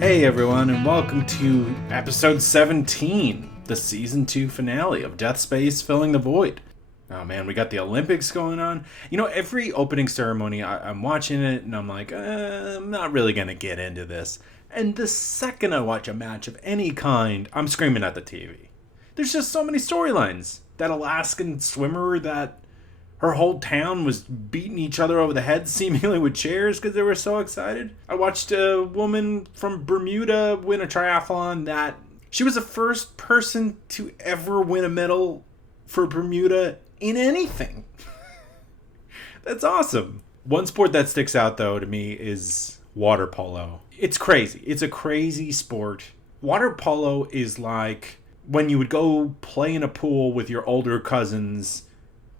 Hey everyone, and welcome to episode 17, the season 2 finale of Death Space Filling the Void. Oh man, we got the Olympics going on. You know, every opening ceremony, I'm watching it and I'm like, I'm not really going to get into this. And the second I watch a match of any kind, I'm screaming at the TV. There's just so many storylines. That Alaskan swimmer that her whole town was beating each other over the head seemingly with chairs because they were so excited. I watched a woman from Bermuda win a triathlon that she was the first person to ever win a medal for Bermuda in anything. That's awesome. One sport that sticks out though to me is water polo. It's crazy. It's a crazy sport. Water polo is like when you would go play in a pool with your older cousins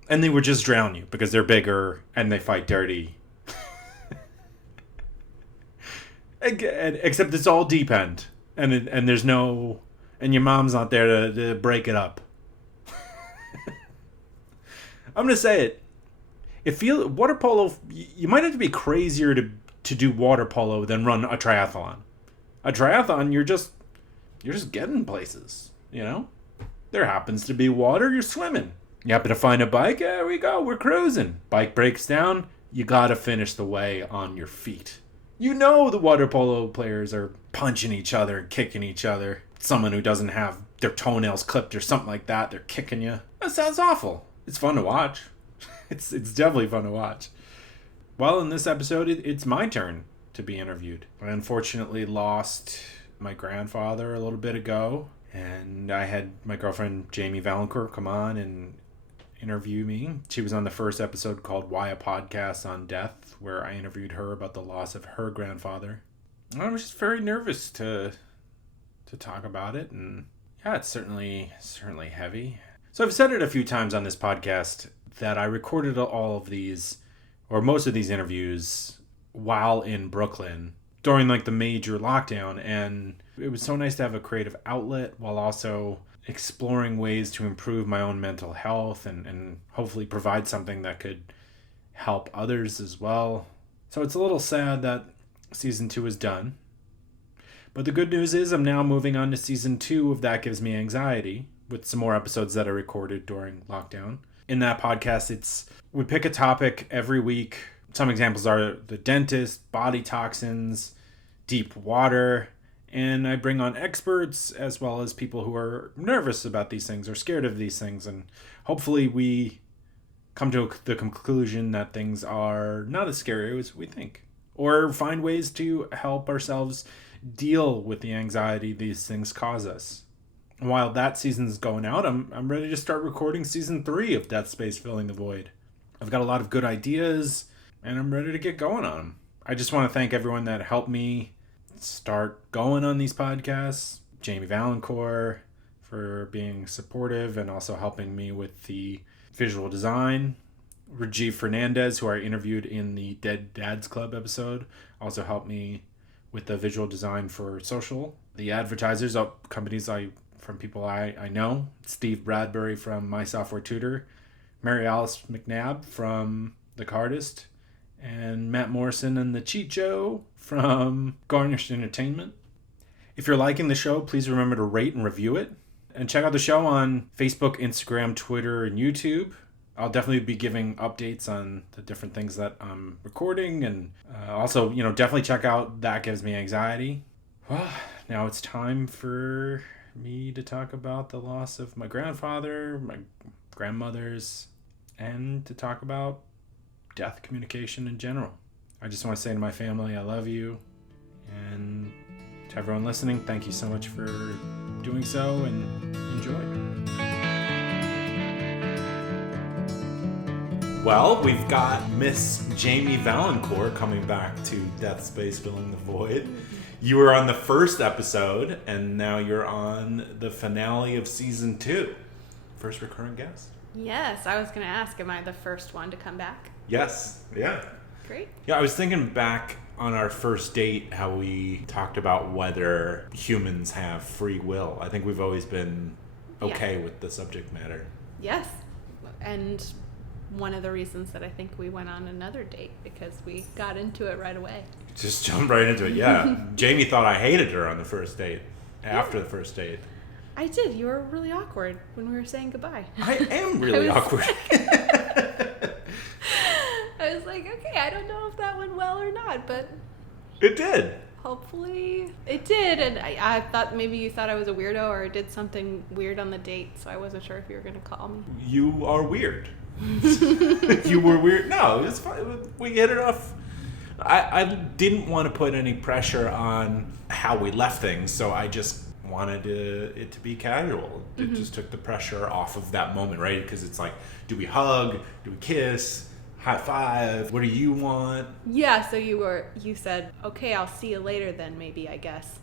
and they would just drown you because they're bigger and they fight dirty. Except it's all deep end. And there's no... And your mom's not there to break it up. I'm going to say it. Water polo, you might have to be crazier to do water polo than run a triathlon. A triathlon, you're just getting places, you know? There happens to be water, you're swimming. You happen to find a bike, there we go, we're cruising. Bike breaks down, you gotta finish the way on your feet. You know the water polo players are punching each other and kicking each other. Someone who doesn't have their toenails clipped or something like that, they're kicking you. That sounds awful. It's fun to watch. It's definitely fun to watch. Well, in this episode, it's my turn to be interviewed. I unfortunately lost my grandfather a little bit ago, and I had my girlfriend Jamie Valencour come on and interview me. She was on the first episode called Why a Podcast on Death, where I interviewed her about the loss of her grandfather. I was just very nervous to talk about it, and yeah, it's certainly heavy. So I've said it a few times on this podcast that I recorded all of these, or most of these interviews, while in Brooklyn during like the major lockdown, and it was so nice to have a creative outlet while also exploring ways to improve my own mental health and hopefully provide something that could help others as well. So it's a little sad that season 2 is done. But the good news is I'm now moving on to season 2 of That Gives Me Anxiety with some more episodes that I recorded during lockdown. In that podcast, we pick a topic every week. Some examples are the dentist, body toxins, deep water, and I bring on experts as well as people who are nervous about these things or scared of these things. And hopefully we come to the conclusion that things are not as scary as we think. Or find ways to help ourselves deal with the anxiety these things cause us. And while that season's going out, I'm ready to start recording season 3 of Death Space Filling the Void. I've got a lot of good ideas, and I'm ready to get going on them. I just want to thank everyone that helped me start going on these podcasts. Jamie Valencour for being supportive and also helping me with the visual design. Rajiv Fernandez, who I interviewed in the Dead Dads Club episode, also helped me with the visual design for social. The advertisers of companies from people I know. Steve Bradbury from My Software Tutor, Mary Alice McNabb from The Cardist, and Matt Morrison and the Cheat Joe from Garnished Entertainment. If you're liking the show, please remember to rate and review it. And check out the show on Facebook, Instagram, Twitter, and YouTube. I'll definitely be giving updates on the different things that I'm recording. And also, definitely check out That Gives Me Anxiety. Well, now it's time for me to talk about the loss of my grandfather, my grandmothers, and to talk about death communication in general. I just want to say to my family, I love you. And to everyone listening, thank you so much for doing so, and enjoy. Well, we've got Miss Jamie Valencour coming back to Death Space Filling the Void. You were on the first episode, and now you're on the finale of season 2. First recurring guest. Yes, I was going to ask, am I the first one to come back? Yes, yeah. Great. Yeah, I was thinking back on our first date, how we talked about whether humans have free will. I think we've always been okay with the subject matter. Yes, and one of the reasons that I think we went on another date, because we got into it right away. Just jump right into it. Yeah. Jamie thought I hated her on the first date. After the first date. I did. You were really awkward when we were saying goodbye. I am really awkward. I was like, okay, I don't know if that went well or not, but It did. hopefully it did. And I thought maybe you thought I was a weirdo or did something weird on the date, so I wasn't sure if you were going to call me. You are weird. You were weird. No, it's fine. We hit it off. I didn't want to put any pressure on how we left things, so I just wanted it to be casual. It just took the pressure off of that moment, right? Because it's like, do we hug? Do we kiss? High five? What do you want? Yeah, so you said, okay, I'll see you later then, maybe, I guess.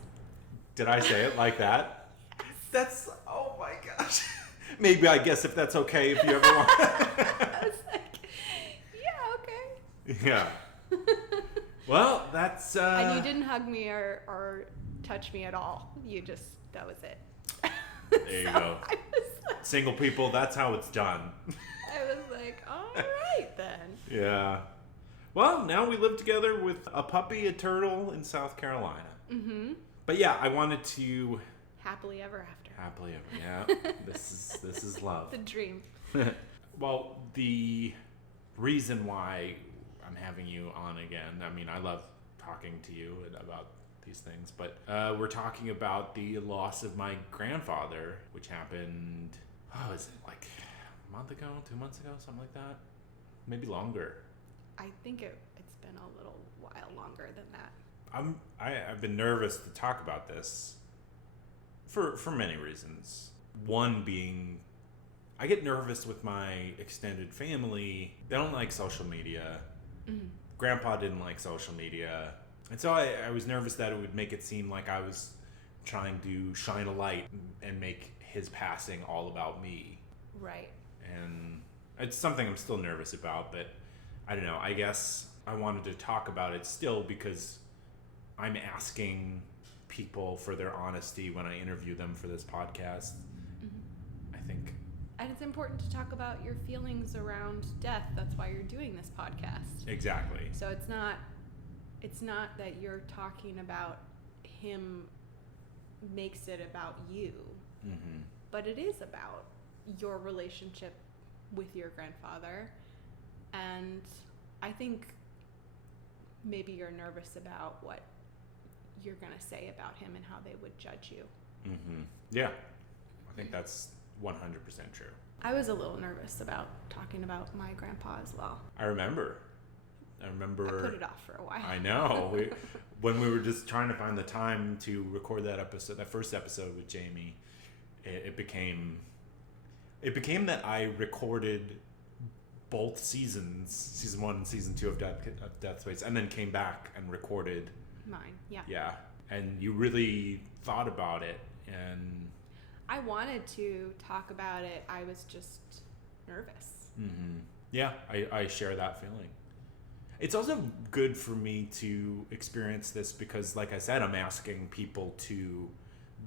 Did I say it like that? That's, oh my gosh. Maybe I guess if that's okay, if you ever want. I was like, yeah, okay. Yeah. Well, that's. And you didn't hug me or touch me at all. That was it. There you go. Single people, that's how it's done. I was like, all right then. Yeah. Well, now we live together with a puppy, a turtle in South Carolina. Mm-hmm. But yeah, I wanted to. Happily ever after. Happily ever, yeah. This is love. The dream. Well, the reason why I'm having you on again, I mean, I love talking to you about these things, but we're talking about the loss of my grandfather, which happened, is it like a month ago, 2 months ago, something like that? Maybe longer. I think it's been a little while longer than that. I've been nervous to talk about this for many reasons. One being, I get nervous with my extended family. They don't like social media. Mm-hmm. Grandpa didn't like social media. And so I was nervous that it would make it seem like I was trying to shine a light and make his passing all about me. Right. And it's something I'm still nervous about, but I don't know. I guess I wanted to talk about it still because I'm asking people for their honesty when I interview them for this podcast. Mm-hmm. I think. And it's important to talk about your feelings around death. That's why you're doing this podcast. Exactly. So it's not that you're talking about him makes it about you, mm-hmm. but it is about your relationship with your grandfather. And I think maybe you're nervous about what you're going to say about him and how they would judge you. Mm-hmm. Yeah, I think that's 100% true. I was a little nervous about talking about my grandpa as well. I remember. I put it off for a while. I know. When we were just trying to find the time to record that first episode with Jamie, it became that I recorded both seasons, season 1 and season 2 of Death Space, and then came back and recorded mine. Yeah. Yeah, and you really thought about it, and I wanted to talk about it. I was just nervous. Mm-hmm. Yeah, I share that feeling. It's also good for me to experience this because, like I said, I'm asking people to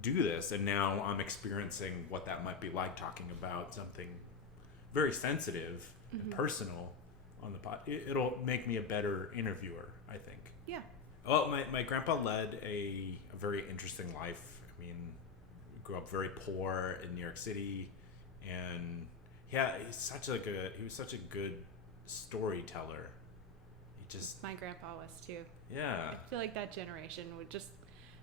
do this, and now I'm experiencing what that might be like talking about something very sensitive mm-hmm. and personal on the pod. It'll make me a better interviewer, I think. Yeah. Well, my grandpa led a very interesting life. I mean, grew up very poor in New York City, and yeah, he was such a good storyteller. My grandpa was too. Yeah. I feel like that generation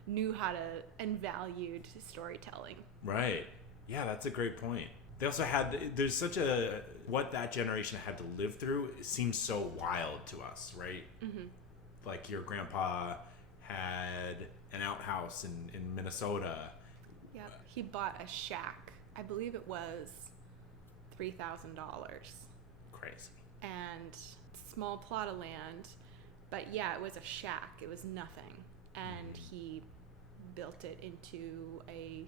knew how to and valued storytelling. Right. Yeah, that's a great point. They also what that generation had to live through seems so wild to us, right? Mm-hmm. Like your grandpa had an outhouse in Minnesota. Yeah, he bought a shack. I believe it was $3,000. Crazy. And small plot of land, but yeah, it was a shack. It was nothing, and he built it into a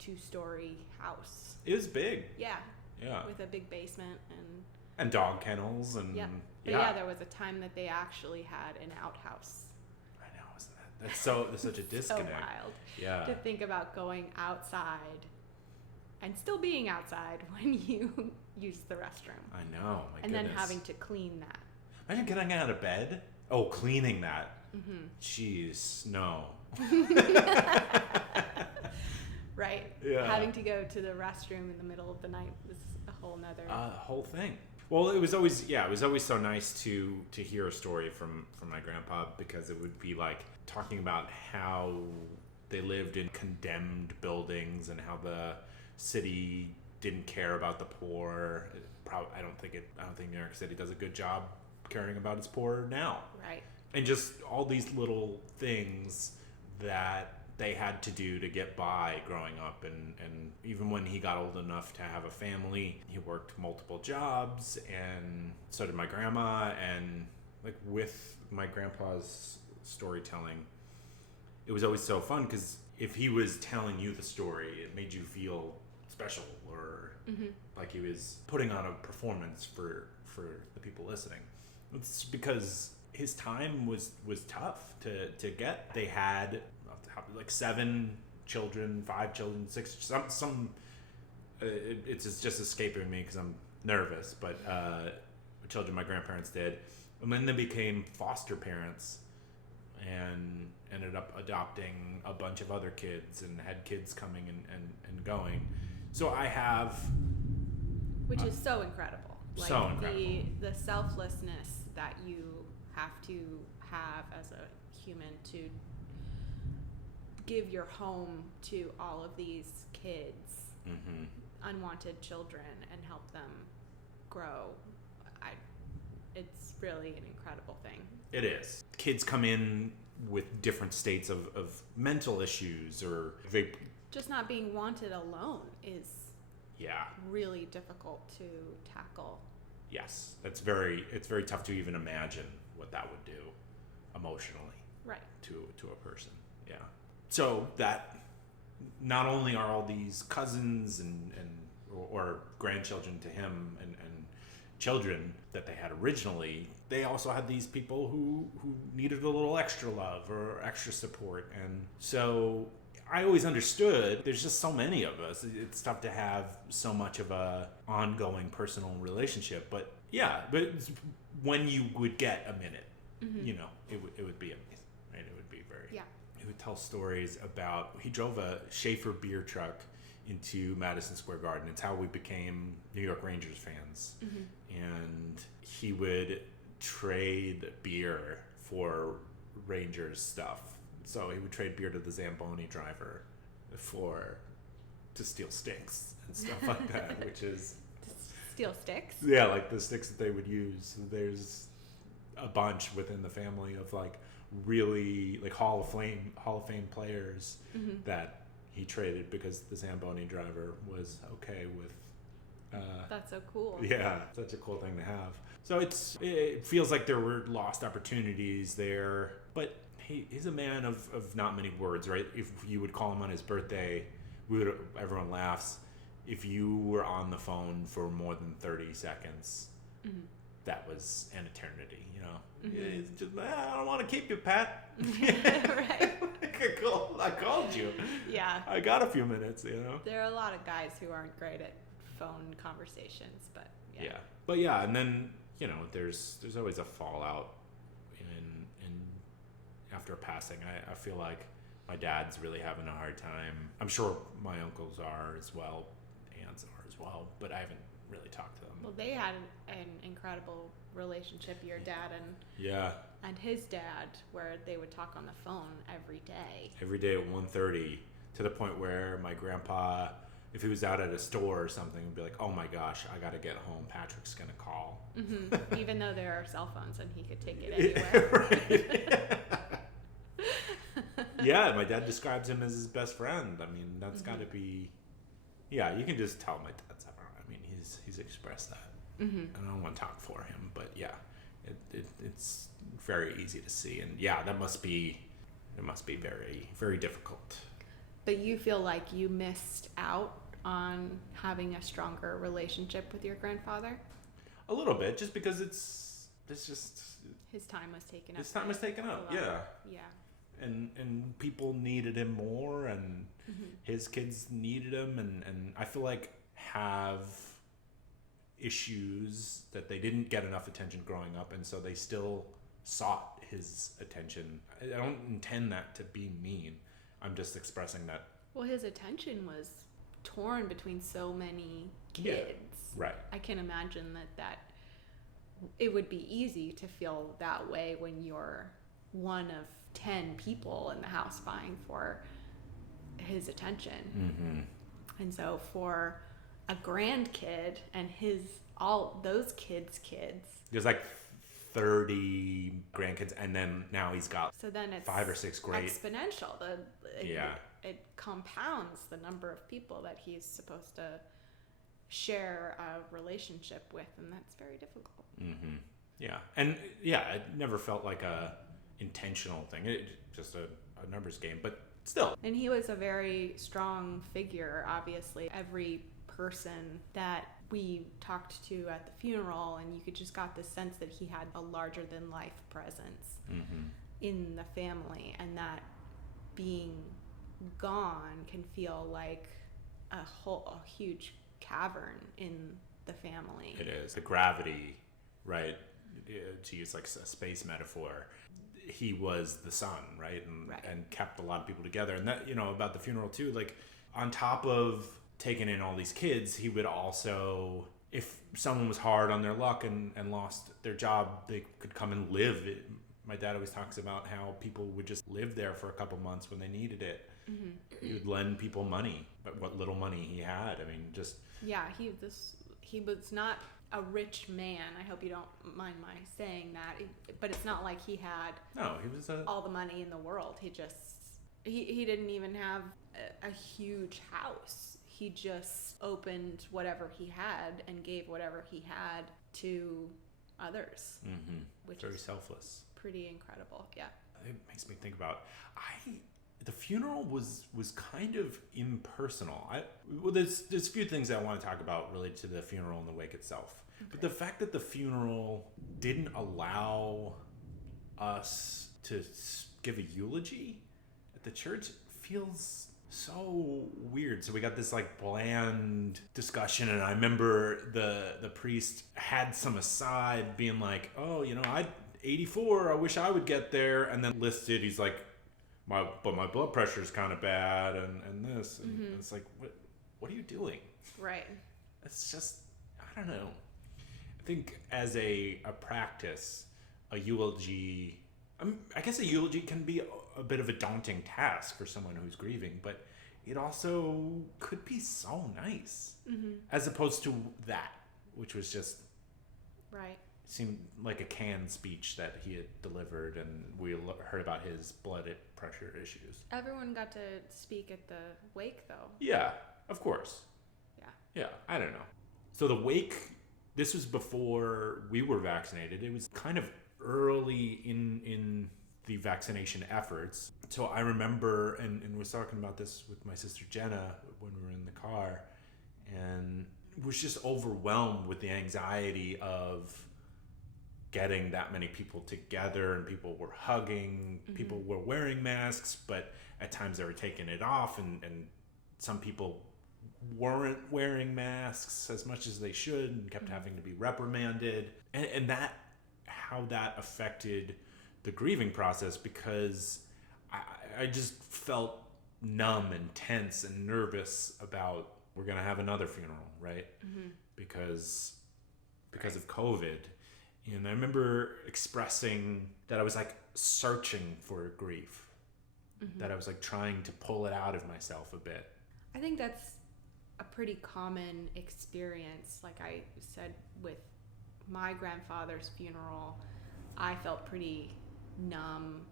2-story house. It was big. Yeah. Yeah. With a big basement and dog kennels and yeah. But yeah, there was a time that they actually had an outhouse. I know, isn't that? That's such a disconnect. So wild. Yeah. To think about going outside and still being outside when you use the restroom. I know, my and goodness. then having to clean that. Imagine getting out of bed. Oh, cleaning that. Jeez, no. Right. Yeah. Having to go to the restroom in the middle of the night was a whole nother. Whole thing. Well, it was always so nice to hear a story from my grandpa, because it would be like talking about how they lived in condemned buildings and how the city didn't care about the poor. I don't think New York City does a good job caring about its poor now. Right. And just all these little things that they had to do to get by growing up, and even when he got old enough to have a family, he worked multiple jobs, and so did my grandma. And like with my grandpa's storytelling, it was always so fun, because if he was telling you the story, it made you feel special, or like he was putting on a performance for the people listening. It's because his time was tough to get. They had like 7 children, 5 children, 6, some it's just escaping me because I'm nervous, but children my grandparents did. And then they became foster parents and ended up adopting a bunch of other kids and had kids coming and going. So I have... Which is so incredible. Like so incredible. The selflessness that you have to have as a human to give your home to all of these kids, unwanted children, and help them grow. It's really an incredible thing. It is. Kids come in with different states of mental issues, or they... Just not being wanted alone is really difficult to tackle. Yes. It's very tough to even imagine what that would do emotionally. Right. To a person. Yeah. So that not only are all these cousins or grandchildren to him and children that they had originally, they also had these people who needed a little extra love or extra support. And so I always understood there's just so many of us. It's tough to have so much of a ongoing personal relationship. But when you would get a minute, it would be amazing. Right? It would be very... Yeah. He would tell stories about... He drove a Schaefer beer truck into Madison Square Garden. It's how we became New York Rangers fans. And he would trade beer for Rangers stuff. So he would trade beer to the Zamboni driver to steal sticks and stuff like that, which is... Steal sticks? Yeah, like the sticks that they would use. There's a bunch within the family of like really like Hall of Fame players that he traded because the Zamboni driver was okay with. That's so cool. Yeah, such a cool thing to have. So it feels like there were lost opportunities there, but he's a man of not many words, right? If you would call him on his birthday, everyone laughs. If you were on the phone for more than 30 seconds, that was an eternity, It's just, I don't want to keep you, Pat. Right. I called you. Yeah. I got a few minutes, There are a lot of guys who aren't great at phone conversations, but yeah. Yeah. But yeah, and then, there's always a fallout in after a passing. I feel like my dad's really having a hard time. I'm sure my uncles are as well, aunts are as well, but I haven't really talked to them. Well, they had an incredible relationship, your dad and his dad, where they would talk on the phone every day. Every day at 1:30, to the point where my grandpa, if he was out at a store or something, would be like, "Oh my gosh, I got to get home. Patrick's gonna call." Even though there are cell phones and he could take it anywhere. Yeah, my dad describes him as his best friend. I mean, that's got to be... Yeah, you can just tell my dad's ever. I mean, he's expressed that. And I don't want to talk for him, but yeah, it's very easy to see, and yeah, it must be very, very difficult. But you feel like you missed out on having a stronger relationship with your grandfather? A little bit, just because it's just his time was taken up. His time was taken up, yeah. Yeah. And people needed him more, and his kids needed him, and I feel like have issues that they didn't get enough attention growing up, and so they still sought his attention. I don't intend that to be mean. I'm just expressing that. Well, his attention was torn between so many kids. Yeah, right. I can imagine that it would be easy to feel that way when you're one of 10 people in the house vying for his attention. And so for a grandkid and all those kids' There's like 30 grandkids, and then now he's got so then it's 5 or 6 great. exponential. Yeah. It compounds the number of people that he's supposed to share a relationship with, and that's very difficult. Yeah, and yeah, it never felt like a intentional thing. It just a numbers game, but still. And he was a very strong figure, obviously. Every person that we talked to at the funeral, and you could just got the sense that he had a larger than life presence in the family, and that being gone can feel like a huge cavern in the family. It is. The gravity, right? To use like a space metaphor, he was the sun, right? And kept a lot of people together. And that, about the funeral too, like on top of taking in all these kids, he would also, if someone was hard on their luck and lost their job, they could come and live. My dad always talks about how people would just live there for a couple months when they needed it. He would lend people money, but what little money he had. I mean, just... Yeah, he was not a rich man. I hope you don't mind my saying that. But it's not like he had he was all the money in the world. He didn't even have a huge house. He just opened whatever he had and gave whatever he had to others, which very is selfless. Pretty incredible. Yeah. It makes me think about the funeral was kind of impersonal. There's a few things I want to talk about related to the funeral and the wake itself. Okay. But the fact that the funeral didn't allow us to give a eulogy at the church feels so weird. So we got this like bland discussion, and I remember the priest had some aside being like, oh, I 84, I wish I would get there, and then listed, he's like, my blood pressure is kind of bad, and this, and it's like, what are you doing? Right. It's just, I don't know. I think as a practice, a eulogy, I guess a eulogy can be a bit of a daunting task for someone who's grieving, but it also could be so nice, as opposed to that, which was just right. Seemed like a canned speech that he had delivered, and we heard about his blood pressure issues. Everyone got to speak at the wake, though. Yeah, of course. Yeah, I don't know. So the wake, this was before we were vaccinated. It was kind of early in the vaccination efforts. So I remember, and was talking about this with my sister Jenna when we were in the car, and was just overwhelmed with the anxiety of getting that many people together, and people were hugging, people were wearing masks, but at times they were taking it off, and some people weren't wearing masks as much as they should and kept having to be reprimanded. And that, how that affected the grieving process, because I just felt numb and tense and nervous about, we're going to have another funeral, right? Because of COVID. And I remember expressing that I was like searching for grief, that I was like trying to pull it out of myself a bit. I think that's a pretty common experience. Like I said, with my grandfather's funeral, I felt pretty numb,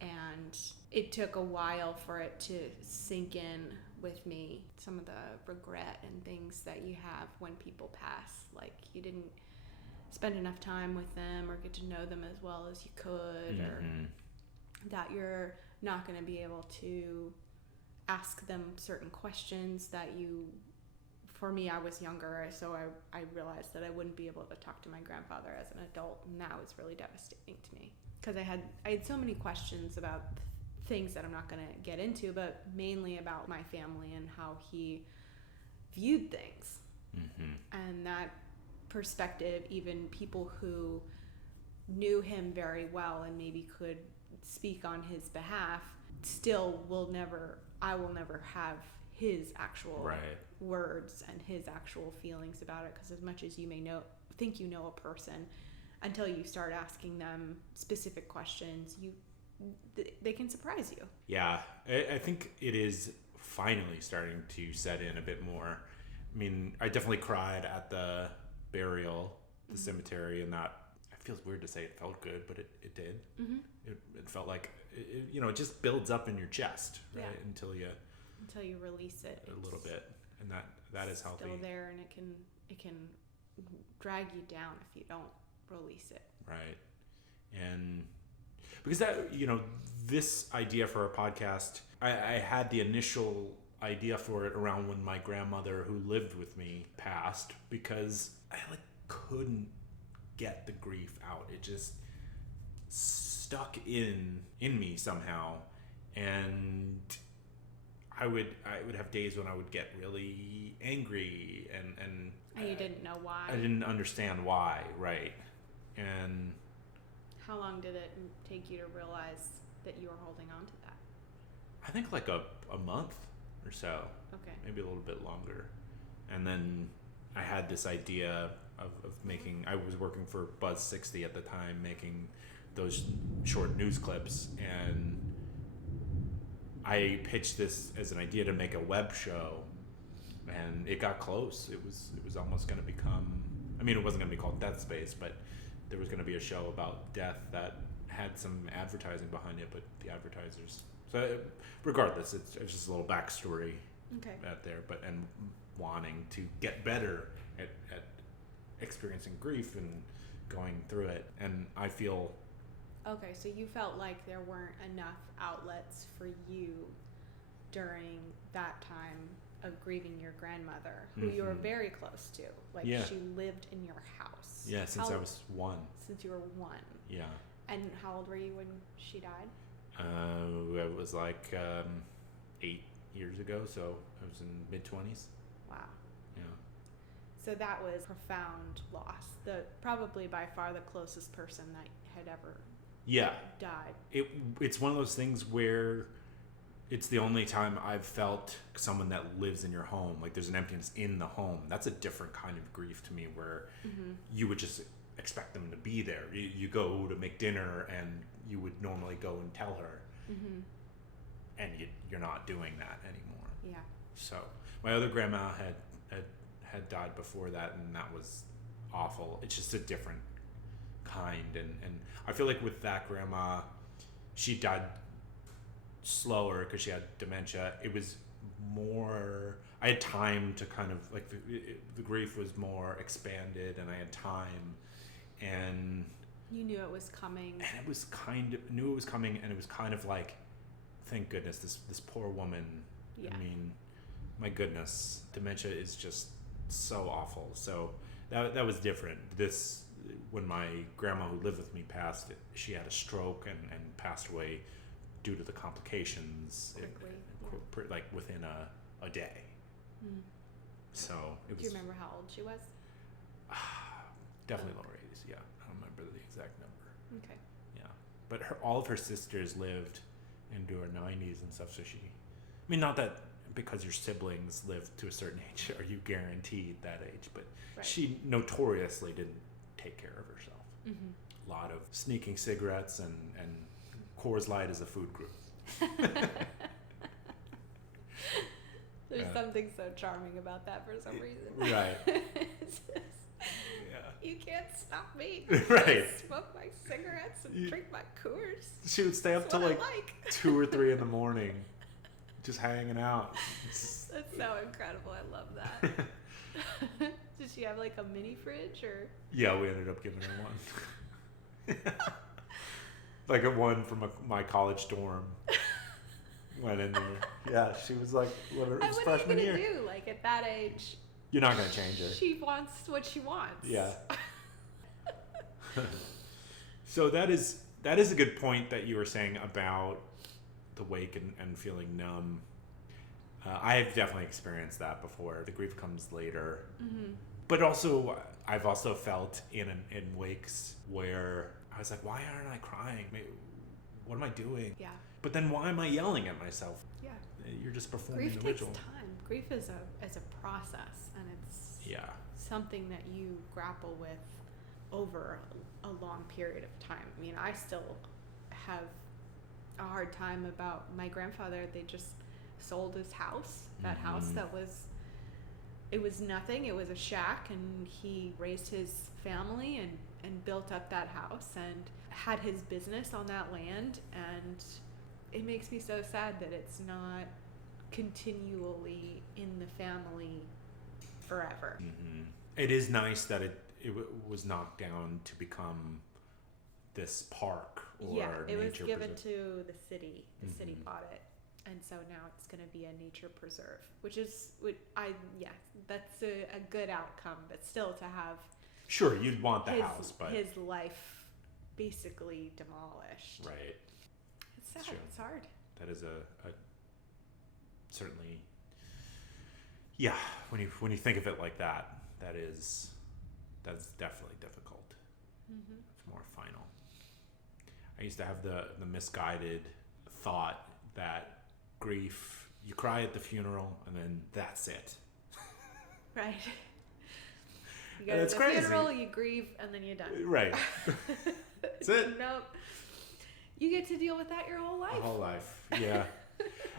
and it took a while for it to sink in with me. Some of the regret and things that you have when people pass, like you didn't spend enough time with them or get to know them as well as you could, or that you're not going to be able to ask them certain questions that you, for me, I was younger, so I realized that I wouldn't be able to talk to my grandfather as an adult, and that was really devastating to me, because I had so many questions about things that I'm not going to get into, but mainly about my family and how he viewed things. And that perspective, even people who knew him very well and maybe could speak on his behalf, still I will never have his actual Right. words and his actual feelings about it, because as much as you may think you know a person, until you start asking them specific questions, they can surprise you. Yeah, I think it is finally starting to set in a bit more. I mean, I definitely cried at the burial, the cemetery, and that, it feels weird to say it felt good, but it did. Mm-hmm. It felt like, it just builds up in your chest, right? Yeah. Until you Release it a little bit, and that is healthy. Still there, and it can drag you down if you don't release it. Right. And because that, this idea for a podcast, I had the initial idea for it around when my grandmother, who lived with me, passed, because I couldn't get the grief out. It just stuck in me somehow, and I would have days when I would get really angry, and you didn't know why. I didn't understand why, right? And how long did it take you to realize that you were holding on to that? I think like a month or so. Okay. Maybe a little bit longer. And then I had this idea of making, I was working for Buzz 60 at the time, making those short news clips, and I pitched this as an idea to make a web show, and it got close. It was almost going to become, I mean, it wasn't going to be called Death Space, but there was going to be a show about death that had some advertising behind it, but the advertisers. So regardless, it's just a little backstory out there, and wanting to get better at experiencing grief and going through it. And I feel... Okay, so you felt like there weren't enough outlets for you during that time of grieving your grandmother, who you were very close to. She lived in your house. Yeah, since I was 1. Since you were 1. Yeah. And how old were you when she died? It was 8 years ago, so I was in mid-20s. Wow. Yeah. So that was profound loss. Probably by far the closest person that had ever died. It's one of those things where it's the only time I've felt someone that lives in your home. Like, there's an emptiness in the home. That's a different kind of grief to me, where you would just expect them to be there. You go to make dinner, and you would normally go and tell her, and you're not doing that anymore. Yeah. So my other grandma had died before that, and that was awful. It's just a different kind, and I feel like with that grandma, she died slower because she had dementia. It was more, I had time to kind of the grief was more expanded, and I had time, and you knew it was coming, and it was kind of like, thank goodness, this poor woman. I mean, my goodness, dementia is just so awful. So that was different. When my grandma, who lived with me, passed, she had a stroke and passed away due to the complications within a day. So it was. Do you remember how old she was? Definitely lower 80s. Yeah, I don't remember the exact number. Okay. Yeah, but all of her sisters lived into her 90s and stuff. So I mean, not that because your siblings live to a certain age are you guaranteed that age, but she notoriously didn't take care of herself. A lot of sneaking cigarettes and Coors Light as a food group. There's something so charming about that for some reason. Right. You can't stop me. Right. Smoke my cigarettes and drink my Coors. She would stay up till 2 or 3 in the morning, just hanging out. That's so incredible. I love that. Did she have a mini fridge or? Yeah, we ended up giving her one. A one from my college dorm. Went in there. Yeah, she was freshman year. What are you gonna do? At that age, you're not gonna change her. She wants what she wants. Yeah. So that is a good point that you were saying about the wake and feeling numb. I have definitely experienced that before. The grief comes later. But also, I've also felt in wakes where I was like, why aren't I crying? What am I doing? Yeah. But then why am I yelling at myself? Yeah. You're just performing Grief the ritual. takes time. Grief is a process, and it's something that you grapple with over a long period of time. I mean, I still have a hard time about my grandfather. They just sold his house. That house that was, it was nothing. It was a shack, and he raised his family and built up that house and had his business on that land. And it makes me so sad that it's not continually in the family forever. It is nice that it was knocked down to become this park or it was nature given preserve. to the city. The city bought it, and so now it's going to be a nature preserve, which is that's a good outcome. But still, to have Sure, you'd want the house, but his life basically demolished. Right. It's sad. Sure. It's hard. That is a certainly, yeah. When you think of it like that, that's definitely difficult. It's more final. I used to have the misguided thought that grief, you cry at the funeral and then that's it. Right. You go to the funeral, you grieve, and then you're done. Right. That's it. Nope. You get to deal with that your whole life. My whole life, yeah.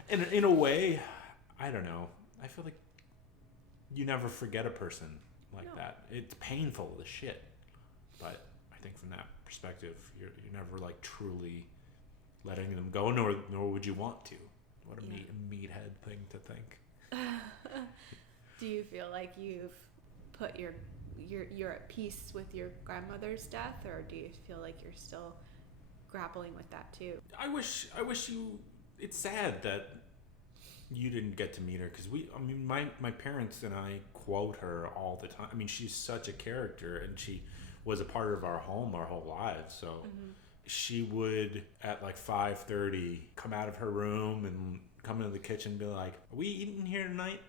And in a way, I don't know. I feel like you never forget a person like that. It's painful as shit, but I think from that perspective, you're never like truly letting them go, nor would you want to. What a meathead thing to think. Do you feel like you've put you're at peace with your grandmother's death, or do you feel like you're still grappling with that too? I wish you. It's sad that you didn't get to meet her, because my parents and I quote her all the time. I mean, she's such a character, and she was a part of our home our whole lives. So she would at like 5:30 come out of her room and come into the kitchen and be like, "Are we eating here tonight?"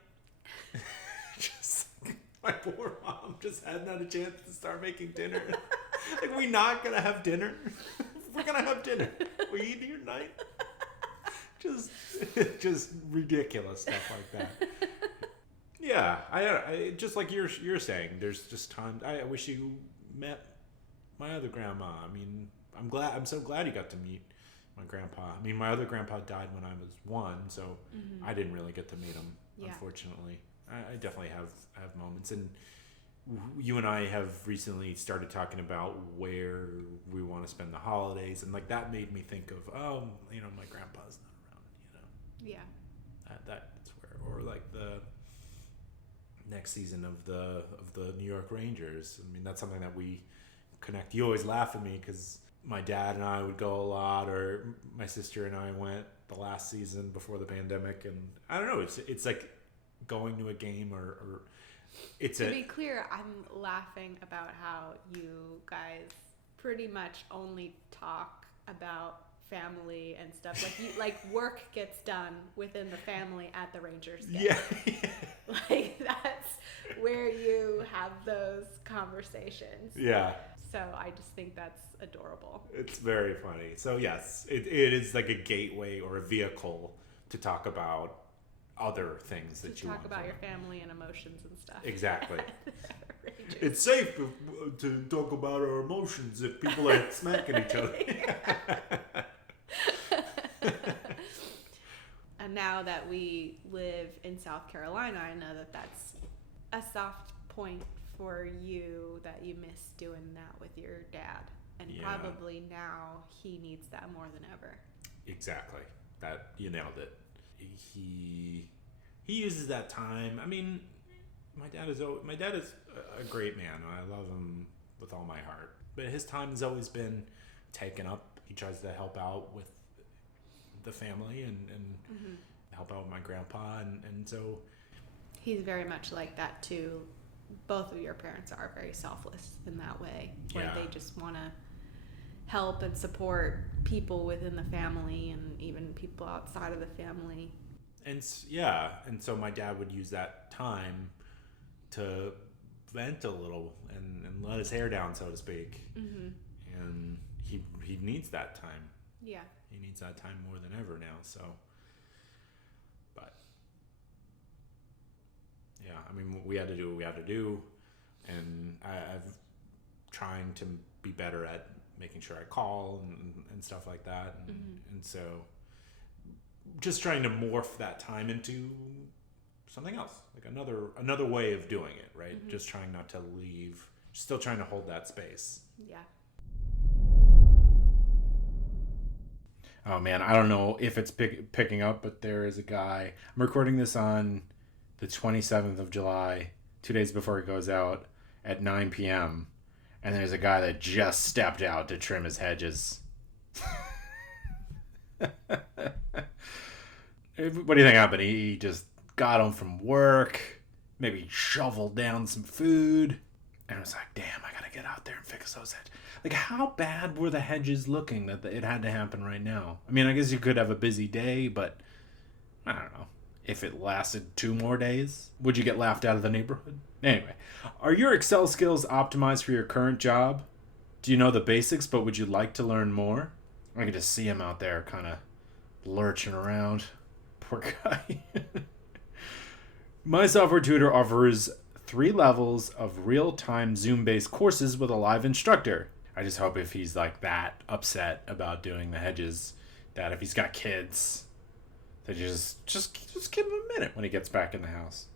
Just my poor mom just hadn't had a chance to start making dinner. Like, we not gonna have dinner? We're gonna have dinner. We eating here tonight? Just ridiculous stuff like that. Yeah, I just like you're saying. There's just times I wish you met my other grandma. I mean, I'm so glad you got to meet my grandpa. I mean, my other grandpa died when I was 1, so I didn't really get to meet him, unfortunately. I definitely have moments, and you and I have recently started talking about where we want to spend the holidays, and like that made me think of my grandpa's not around, Yeah. That's where, or like the next season of the New York Rangers. I mean, that's something that we connect. You always laugh at me because my dad and I would go a lot, or my sister and I went the last season before the pandemic, and I don't know, it's like going to a game or it's to be clear, I'm laughing about how you guys pretty much only talk about family and stuff. Like like work gets done within the family at the Rangers game. Yeah. Like that's where you have those conversations. Yeah. So I just think that's adorable. It's very funny. So yes, it is like a gateway or a vehicle to talk about other things that you want talk about your family and emotions and stuff. Exactly. It's safe to talk about our emotions if people are smacking each other. And now that we live in South Carolina, I know that that's a soft point for you, that you miss doing that with your dad. And probably now he needs that more than ever. Exactly. That, you nailed it. He uses that time. I mean, my dad is a great man. I love him with all my heart. But his time has always been taken up. He tries to help out with the family and help out with my grandpa, and so he's very much like that too. Both of your parents are very selfless in that way, where they just want to help and support people within the family and even people outside of the family. And so my dad would use that time to vent a little and let his hair down, so to speak. And he needs that time. Yeah. He needs that time more than ever now. So, but yeah, I mean, we had to do what we had to do, and I've trying to be better at making sure I call and stuff like that, and so just trying to morph that time into something else, like another way of doing it, right? Just trying not to leave, still trying to hold that space. Yeah. Oh man, I don't know if it's picking up, but there is a guy. I'm recording this on the 27th of July, 2 days before it goes out at 9 p.m. And there's a guy that just stepped out to trim his hedges. What do you think happened? He just got home from work, maybe shoveled down some food, and I was like, damn, I gotta get out there and fix those hedges. Like, how bad were the hedges looking that it had to happen right now? I mean, I guess you could have a busy day, but I don't know. If it lasted 2 more days, would you get laughed out of the neighborhood? Anyway, are your Excel skills optimized for your current job? Do you know the basics, but would you like to learn more? I could just see him out there kind of lurching around. Poor guy. My software tutor offers 3 levels of real-time Zoom-based courses with a live instructor. I just hope if he's like that upset about doing the hedges, that if he's got kids, they just give him a minute when he gets back in the house.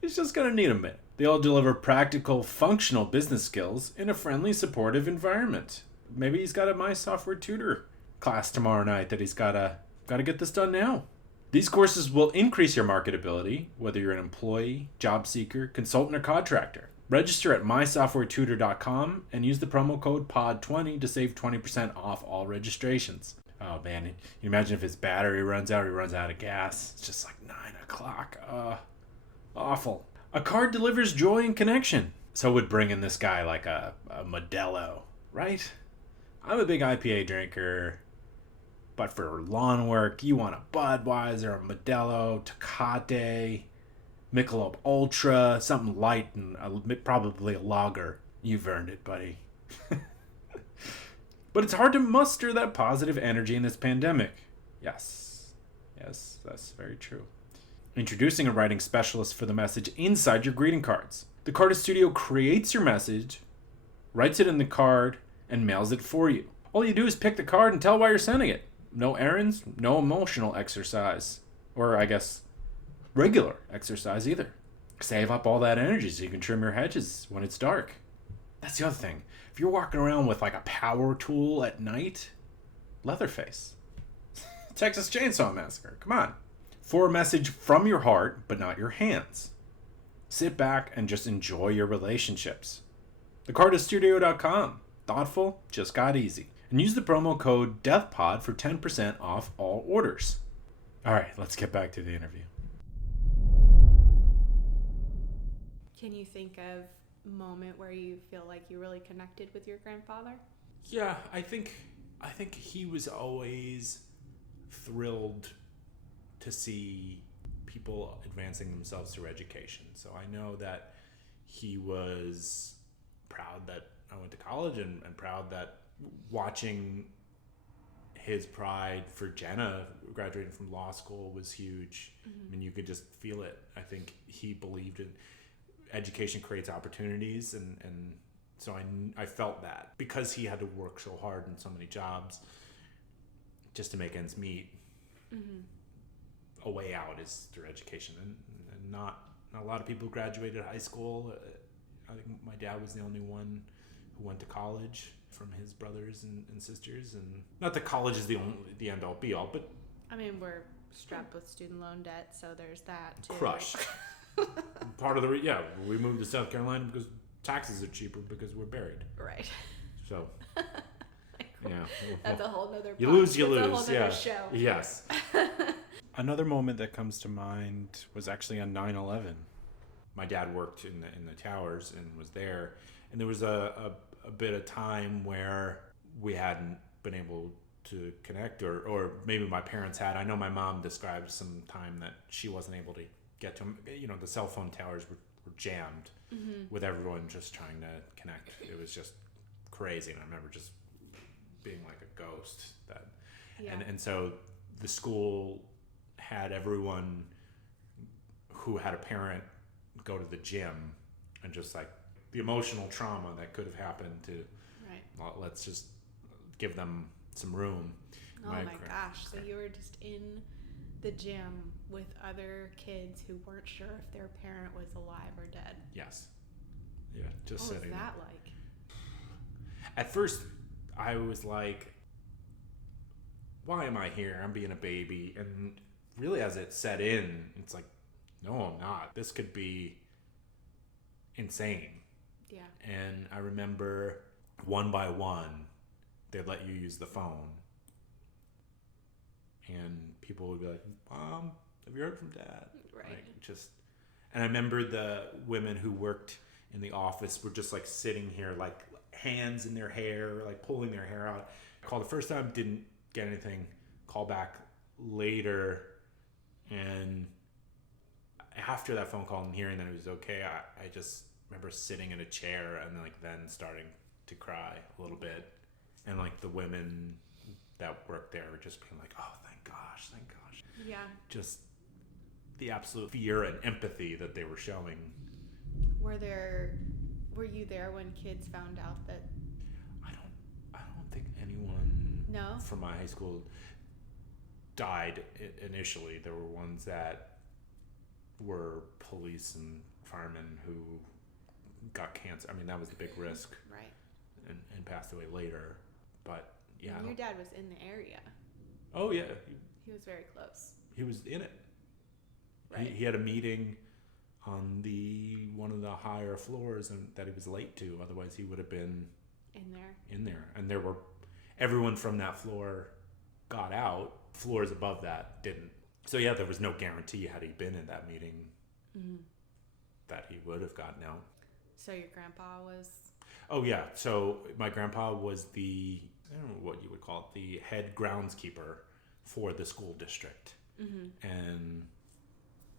He's just gonna need a minute. They all deliver practical, functional business skills in a friendly, supportive environment. Maybe he's got a My Software Tutor class tomorrow night that he's gotta get this done now. These courses will increase your marketability, whether you're an employee, job seeker, consultant, or contractor. Register at mysoftwaretutor.com and use the promo code POD20 to save 20% off all registrations. Oh man, you imagine if his battery runs out or he runs out of gas. It's just like 9 o'clock. Awful. A card delivers joy and connection. So would bring in this guy like a Modelo, right? I'm a big IPA drinker, but for lawn work, you want a Budweiser, a Modelo, Tecate, Michelob Ultra, something light, and probably a lager. You've earned it, buddy. But it's hard to muster that positive energy in this pandemic. Yes, that's very true. Introducing a writing specialist for the message inside your greeting cards. The Cardist Studio creates your message, writes it in the card, and mails it for you. All you do is pick the card and tell why you're sending it. No errands, no emotional exercise. Or, I guess, regular exercise either. Save up all that energy so you can trim your hedges when it's dark. That's the other thing. If you're walking around with like a power tool at night, Leatherface. Texas Chainsaw Massacre. Come on. For a message from your heart, but not your hands. Sit back and just enjoy your relationships. TheCardistStudio.com. Thoughtful, just got easy. And use the promo code DEATHPOD for 10% off all orders. All right, let's get back to the interview. Can you think of a moment where you feel like you really connected with your grandfather? Yeah, I think he was always thrilled to see people advancing themselves through education. So I know that he was proud that I went to college and proud that watching his pride for Jenna graduating from law school was huge. I mean, you could just feel it. I think he believed in education creates opportunities, and so I felt that because he had to work so hard in so many jobs just to make ends meet. A way out is through education, and not a lot of people graduated high school. I think my dad was the only one who went to college from his brothers and sisters, and not that college is the end all be all, but I mean, we're strapped with student loan debt, so there's that too. Crushed. Part of we moved to South Carolina because taxes are cheaper because we're buried. Right. So yeah, that's a whole nother. You lose. A whole nother show. Yes. Another moment that comes to mind was actually on 9/11. My dad worked in the towers and was there, and there was a bit of time where we hadn't been able to connect, or maybe my parents had. I know my mom described some time that she wasn't able to get to him. You know, the cell phone towers were jammed with everyone just trying to connect. It was just crazy. And I remember just being like a ghost. Yeah. And so the school had everyone who had a parent go to the gym, and just like the emotional trauma that could have happened to, Right. well, let's just give them some room. Oh my gosh. So you were just in the gym with other kids who weren't sure if their parent was alive or dead. Yes. Yeah, just What was sitting that there. like? At first, I was like, why am I here? I'm being a baby. And really, as it set in, it's like, no, I'm not. This could be insane. Yeah. And I remember one by one, they'd let you use the phone. And people would be like, Mom, have you heard from Dad? Right. Like, just, and I remember the women who worked in the office were just like sitting here, like hands in their hair, like pulling their hair out. I called the first time, didn't get anything. Call back later, and after that phone call and hearing that it was okay, I just remember sitting in a chair and then starting to cry a little bit. And like the women that worked there were just being like, oh, thank gosh. Yeah. Just the absolute fear and empathy that they were showing. Were you there when kids found out that? I don't think anyone No? from my high school died initially. There were ones that were police and firemen who got cancer. I mean, that was the big risk. Right. And passed away later. But yeah. And your dad was in the area. Oh yeah. He was very close. He was in it. Right. He had a meeting on one of the higher floors and that he was late to. Otherwise, he would have been In there. And there were everyone from that floor got out. Floors above that didn't. So yeah, there was no guarantee had he been in that meeting that he would have gotten out. So your grandpa was. Oh yeah. So my grandpa was I don't know what you would call it, the head groundskeeper for the school district. And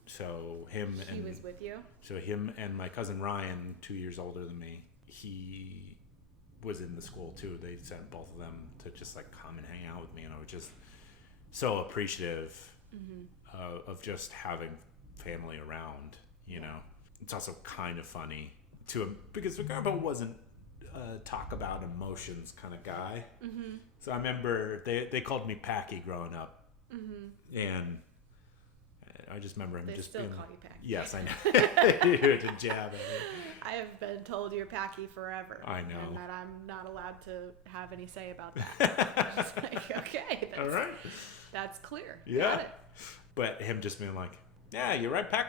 so He was with you? So him and my cousin Ryan, 2 years older than me, he was in the school too. They sent both of them to just like come and hang out with me, and I was just so appreciative of just having family around, you know. It's also kind of funny because my grandpa wasn't talk about emotions kind of guy. So I remember they called me Packy growing up. And I just remember him They just still being, call you Packy. yes, I know. To jab at me. I have been told you're Packy forever. I know. And that I'm not allowed to have any say about that. I'm just like, okay. All right. That's clear. Yeah. Got it. But him just being like, yeah, you're right, Pack.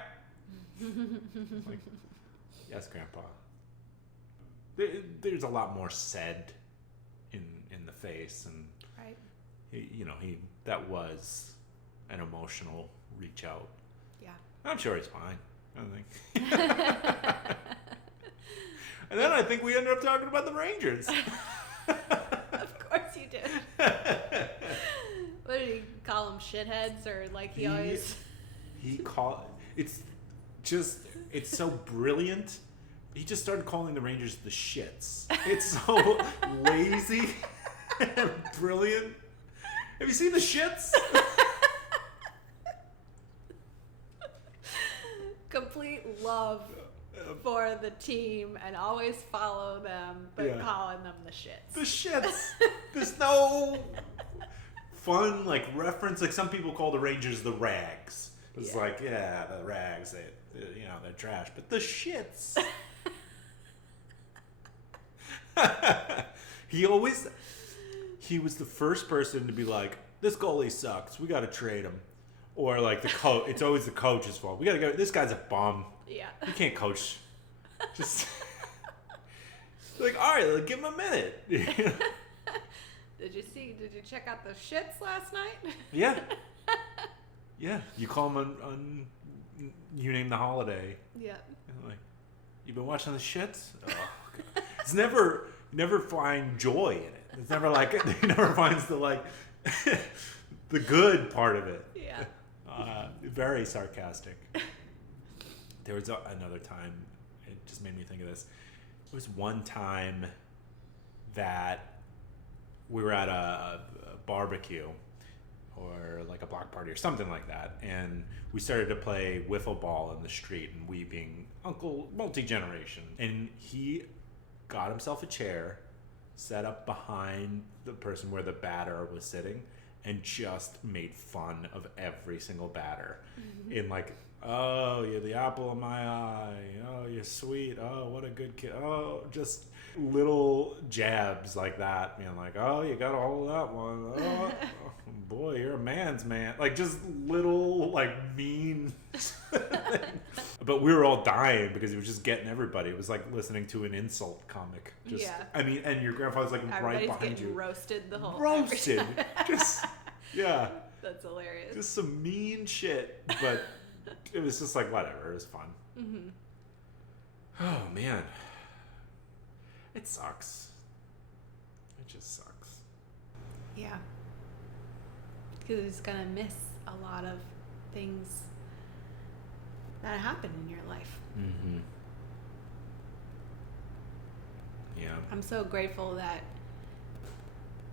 Like, yes, Grandpa. There's a lot more said in the face, and Right. that was an emotional reach out. Yeah. I'm sure he's fine. I think. And then I think we ended up talking about the Rangers. Of course you did. What did he call them, shitheads, or like he always? It's so brilliant. He just started calling the Rangers the shits. It's so lazy and brilliant. Have you seen the shits? Complete love for the team and always follow them, but calling them the shits. The shits. There's no fun like reference. Like some people call the Rangers the rags. It's like, yeah, the rags. They're trash. But the shits. He was the first person to be like, this goalie sucks. We got to trade him. Or like the coach. It's always the coach's fault. We got to go. This guy's a bum. Yeah. He can't coach. Just like, all right, give him a minute. Did you check out the shits last night? Yeah. Yeah. You call him on you name the holiday. Yeah. And like, you been watching the shits? Oh, God. It's never find joy in it. It's never like, he never finds the the good part of it. Yeah. Very sarcastic. There was another time, it just made me think of this. It was one time that we were at a barbecue or like a block party or something like that, and we started to play wiffle ball in the street, and we being uncle multi-generation, and he got himself a chair, set up behind the person where the batter was sitting, and just made fun of every single batter. In like, oh, you're the apple of my eye. Oh, you're sweet. Oh, what a good kid. Oh, just little jabs like that. Being like, oh, you got all of that one. Oh, boy, you're a man's man. Like, just little, like, mean. But we were all dying because he was just getting everybody. It was like listening to an insult comic. Just, Yeah. I mean, and your grandfather's like Everybody's right behind getting you. roasted the whole Roasted. Just, yeah. That's hilarious. Just some mean shit. But it was just like, whatever. It was fun. Mm-hmm. Oh, man. It sucks. It just sucks. Yeah. Because it's going to miss a lot of things that happen in your life. Mm-hmm. Yeah. I'm so grateful that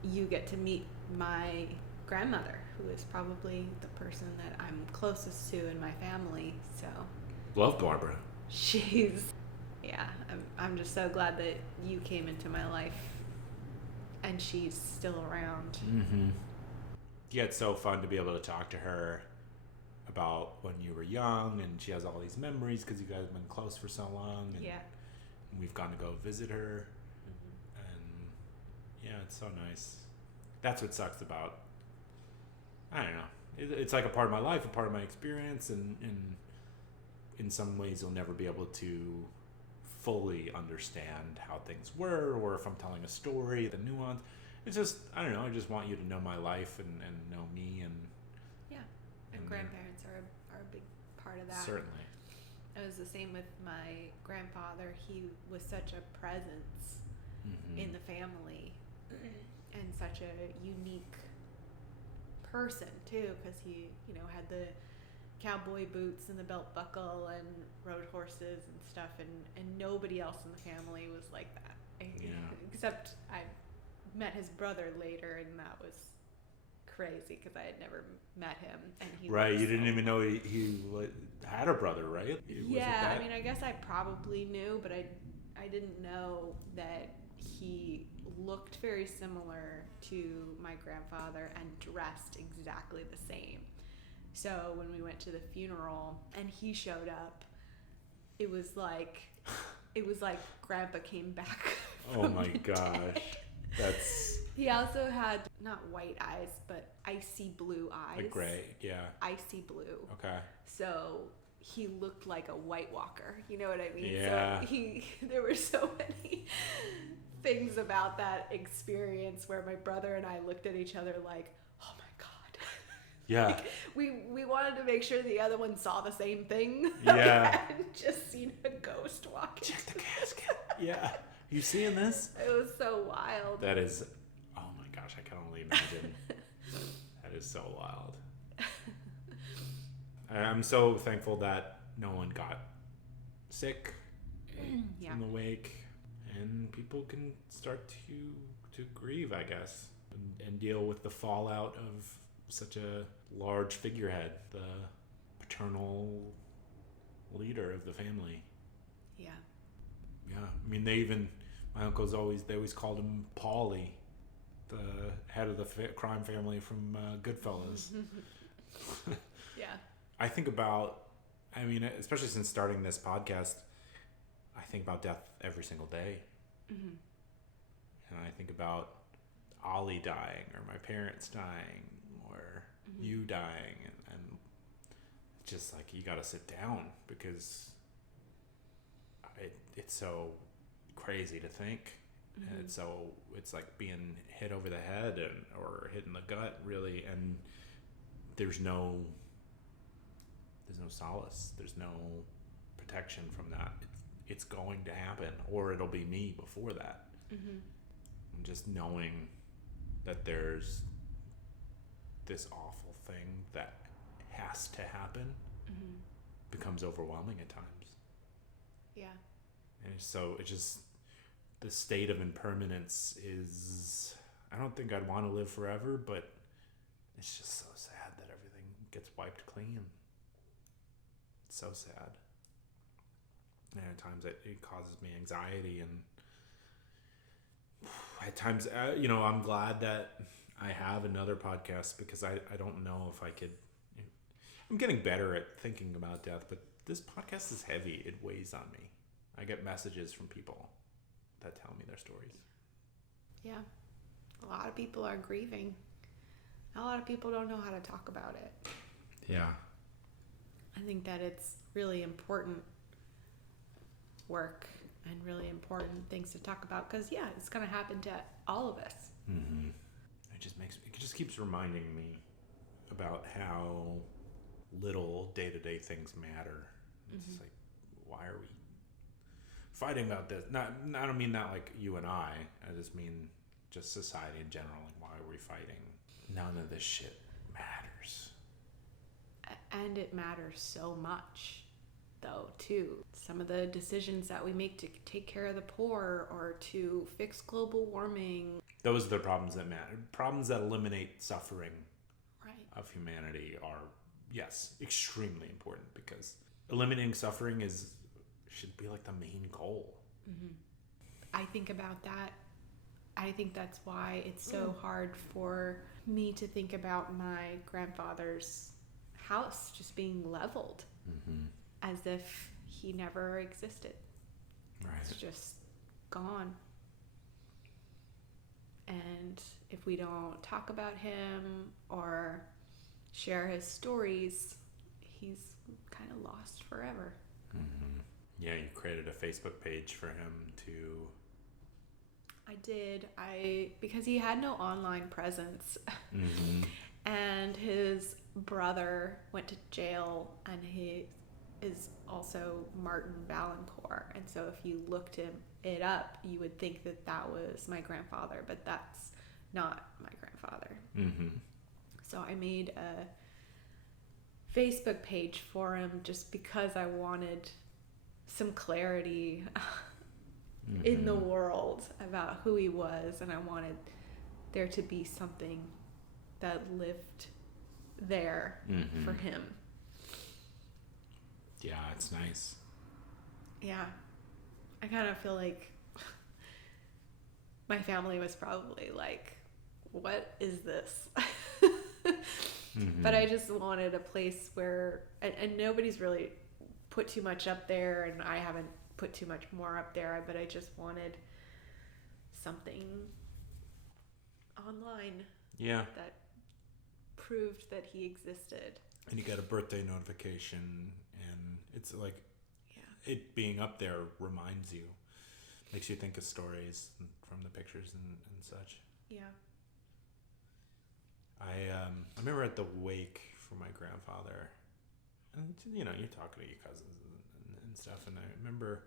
you get to meet my grandmother, who is probably the person that I'm closest to in my family. So Love Barbara. she's, yeah, I'm just so glad that you came into my life and she's still around. Mm-hmm. Yeah, it's so fun to be able to talk to her about when you were young, and she has all these memories because you guys have been close for so long. And Yeah. we've gone to go visit her. And yeah, it's so nice. That's what sucks about, I don't know. It's like a part of my life, a part of my experience, and in some ways you'll never be able to fully understand how things were, or if I'm telling a story, the nuance. It's just, I don't know, I just want you to know my life and know me. And Yeah. And grandparents are a big part of that. Certainly. It was the same with my grandfather. He was such a presence in the family and such a unique person too, because he, had the cowboy boots and the belt buckle and rode horses and stuff, and nobody else in the family was like that. Yeah. Except I met his brother later, and that was crazy because I had never met him, and he Right, looked you didn't so- even know he had a brother, right? Yeah, I mean, I guess I probably knew, but I didn't know that he looked very similar to my grandfather and dressed exactly the same. So when we went to the funeral and he showed up, it was like Grandpa came back. Oh from my the gosh. dead. That's He also had not white eyes, but icy blue eyes. like gray, yeah. Icy blue. Okay. So he looked like a White Walker. You know what I mean? Yeah. So there were so many things about that experience where my brother and I looked at each other like, oh my God. Yeah. Like, we wanted to make sure the other one saw the same thing. Yeah. We hadn't just seen a ghost walk. Check the casket. Yeah. You seeing this? It was so wild. That is, oh my gosh, I can only imagine. That is so wild. I'm so thankful that no one got sick Yeah. in the wake, and people can start to grieve, I guess, and deal with the fallout of such a large figurehead, the paternal leader of the family. Yeah. Yeah, I mean, my uncles they always called him Paulie, the head of the crime family from Goodfellas. Yeah. I think about, I mean, especially since starting this podcast, I think about death every single day. And I think about Ollie dying, or my parents dying, or you dying, and it's just like, you got to sit down, because it's so crazy to think. And it's like being hit over the head or hit in the gut, really, and there's no solace, there's no protection from that. It's going to happen, or it'll be me before that. And just knowing that there's this awful thing that has to happen becomes overwhelming at times. Yeah. And so it just the state of impermanence is, I don't think I'd want to live forever, but it's just so sad that everything gets wiped clean. It's so sad. And at times it causes me anxiety, and at times, I'm glad that I have another podcast, because I don't know if I could. I'm getting better at thinking about death, but this podcast is heavy. It weighs on me. I get messages from people that tell me their stories. Yeah. A lot of people are grieving. A lot of people don't know how to talk about it. Yeah. I think that it's really important work and really important things to talk about, because it's going to happen to all of us. Mm-hmm. It just keeps reminding me about how little day-to-day things matter. It's just like, why are we fighting about this? I don't mean that like you and I just mean just society in general. Like, why are we fighting? None of this shit matters. And it matters so much, though, too. Some of the decisions that we make to take care of the poor or to fix global warming. Those are the problems that matter. Problems that eliminate suffering of humanity are, yes, extremely important, because eliminating suffering should be like the main goal. Mm-hmm. I think about that. I think that's why it's so hard for me to think about my grandfather's house just being leveled, as if he never existed. Right. It's just gone. And if we don't talk about him or share his stories, he's kind of lost forever. Mm-hmm. Yeah, you created a Facebook page for him to... I did. Because he had no online presence. Mm-hmm. And his brother went to jail, and he is also Martin Valencour. And so if you looked it up, you would think that was my grandfather, but that's not my grandfather. Mm-hmm. So I made a Facebook page for him just because I wanted some clarity in the world about who he was, and I wanted there to be something that lived there for him. Yeah, it's nice. Yeah. I kind of feel like my family was probably like, what is this? But I just wanted a place where, and nobody's really put too much up there, and I haven't put too much more up there, but I just wanted something online that proved that he existed. And you got a birthday notification, and it's like, it being up there reminds you, makes you think of stories from the pictures and such. Yeah. I remember at the wake for my grandfather, and you're talking to your cousins and stuff, and I remember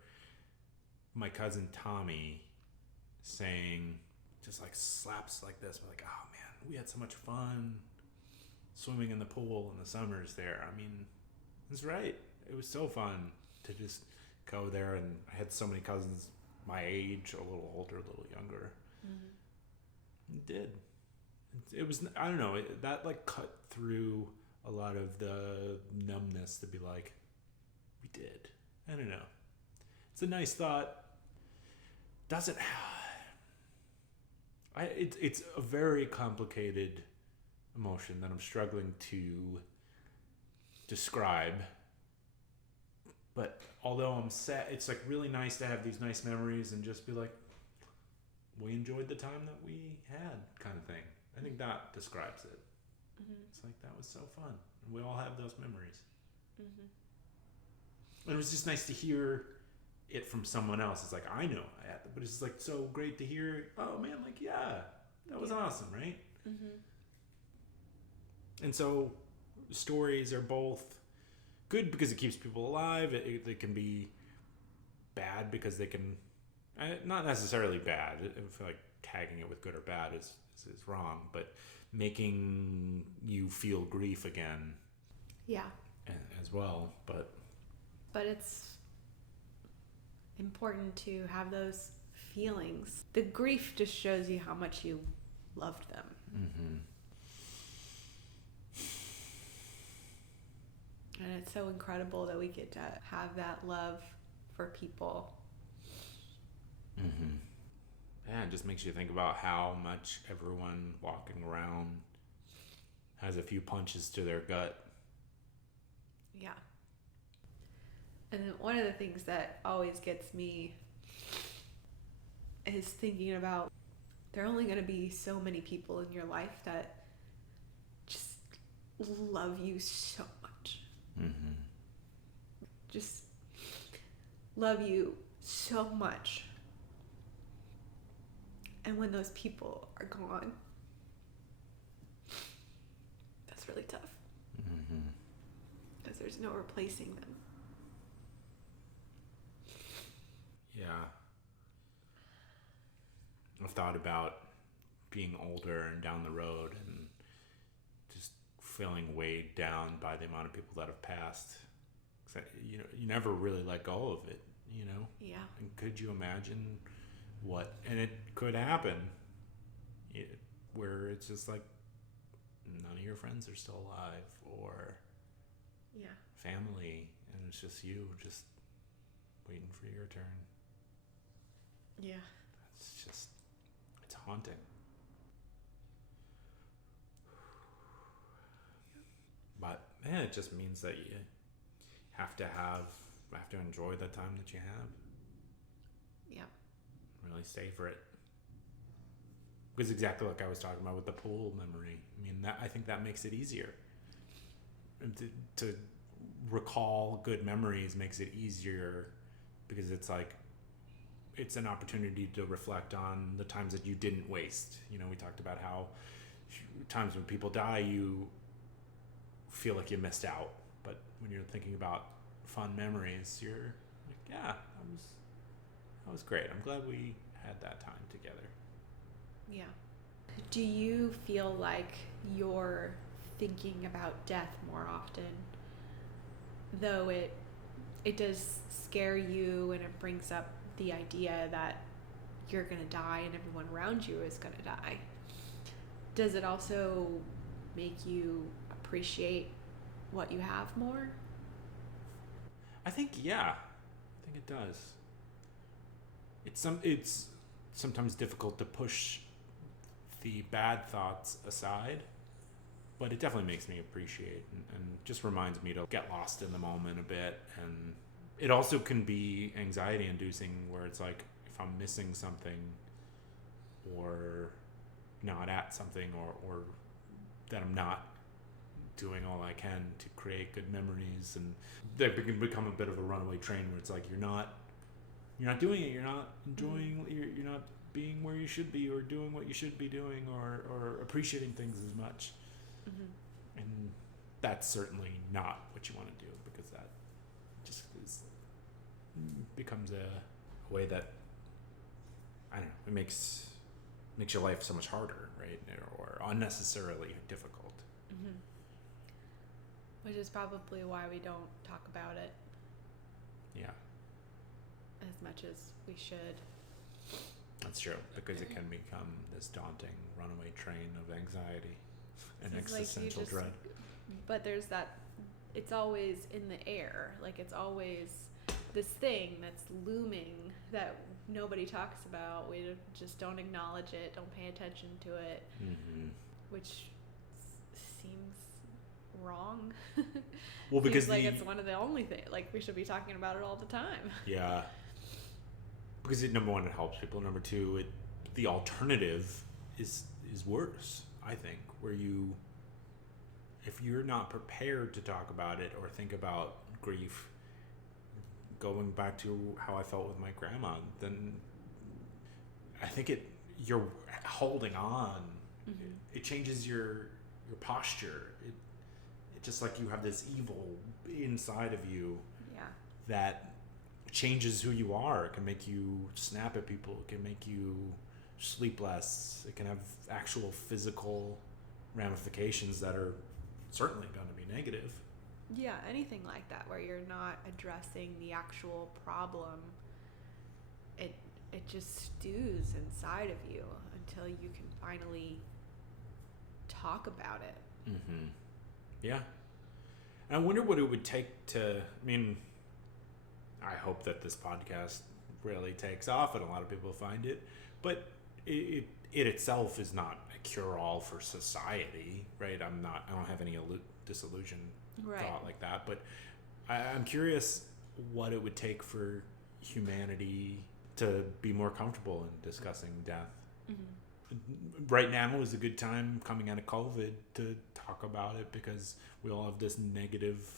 my cousin Tommy saying, just like slaps like this, like, oh man, we had so much fun swimming in the pool in the summers there. I mean, that's right. It was so fun to just go there, and I had so many cousins my age, a little older, a little younger. It did. It was, I don't know, that like cut through a lot of the numbness to be like, we did. I don't know. It's a nice thought. Doesn't, it's a very complicated emotion that I'm struggling to describe. But although I'm sad, it's like really nice to have these nice memories and just be like, we enjoyed the time that we had, kind of thing. I think that describes it. It's like, that was so fun. And we all have those memories. And it was just nice to hear it from someone else. It's like, I know I had that, but it's just like so great to hear, oh man, like, yeah, that was awesome, right? And so stories are both good because it keeps people alive. They can be bad because they can, not necessarily bad. I feel like tagging it with good or bad is wrong, but making you feel grief again. Yeah. As well, but it's important to have those feelings. The grief just shows you how much you loved them. Mm-hmm. And it's so incredible that we get to have that love for people. Mm-hmm. Yeah, it just makes you think about how much everyone walking around has a few punches to their gut. Yeah. And then one of the things that always gets me is thinking about there are only going to be so many people in your life that just love you so much. Mm-hmm. Just love you so much. And when those people are gone, that's really tough. Mm-hmm. Because there's no replacing them. Yeah. I've thought about being older and down the road and just feeling weighed down by the amount of people that have passed. 'Cause you never really let go of it, Yeah. And could you imagine and it could happen, where it's just like none of your friends are still alive or Yeah. family, and it's just you just waiting for your turn. Yeah. It's haunting. But man, it just means that you have to enjoy the time that you have. Yeah. Really savor it. Because exactly like I was talking about with the pool memory. I mean, I think that makes it easier. And to recall good memories makes it easier because it's like it's an opportunity to reflect on the times that you didn't waste. We talked about how times when people die, you feel like you missed out. But when you're thinking about fun memories, you're like, yeah, that was great. I'm glad we had that time together. Yeah. Do you feel like you're thinking about death more often? Though it does scare you and it brings up the idea that you're going to die and everyone around you is going to die. Does it also make you appreciate what you have more? I think it does. It's sometimes difficult to push the bad thoughts aside, but it definitely makes me appreciate and just reminds me to get lost in the moment a bit. And it also can be anxiety inducing where it's like if I'm missing something or not at something or that I'm not doing all I can to create good memories, and that can become a bit of a runaway train where it's like you're not doing it, you're not enjoying, you're not being where you should be or doing what you should be doing or appreciating things as much. Mm-hmm. And that's certainly not what you want to do, because that just becomes a way that, I don't know, it makes your life so much harder, right? Or unnecessarily difficult. Mm-hmm. Which is probably why we don't talk about it. Yeah. As much as we should. That's true, because it can become this daunting runaway train of anxiety and existential dread. But there's that, it's always in the air. Like it's always this thing that's looming that nobody talks about. We just don't acknowledge it, don't pay attention to it, mm-hmm. which seems wrong. Well, because seems like it's one of the only things, like we should be talking about it all the time. Yeah. Because number one, it helps people. Number two, the alternative is worse, I think, where if you're not prepared to talk about it or think about grief, going back to how I felt with my grandma, then I think you're holding on. Mm-hmm. It changes your posture. It just like you have this evil inside of you. Yeah. That changes who you are. It can make you snap at people. It can make you sleep less. It can have actual physical ramifications that are certainly going to be negative. Yeah, anything like that where you're not addressing the actual problem, it it just stews inside of you until you can finally talk about it. Mm-hmm. Yeah. And I wonder what it would take to, I mean, I hope that this podcast really takes off and a lot of people find it, but it itself is not a cure-all for society, right? I don't have any disillusion thought like that, but I'm curious what it would take for humanity to be more comfortable in discussing death. Mm-hmm. Right now is a good time coming out of COVID to talk about it because we all have this negative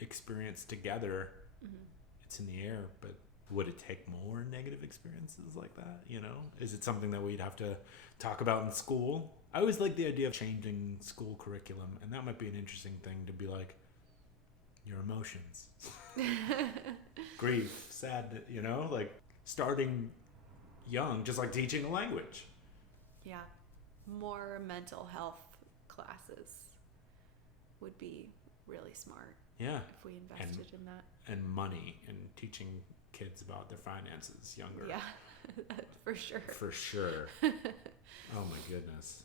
experience together. Mm-hmm. It's in the air, but would it take more negative experiences like that? You know, is it something that we'd have to talk about in school? I always like the idea of changing school curriculum, and that might be an interesting thing to be like, your emotions, grief, sad, you know, like starting young, just like teaching a language. Yeah. More mental health classes would be really smart. Yeah. If we invested in that. And money and teaching kids about their finances younger. Yeah, for sure. For sure. Oh my goodness.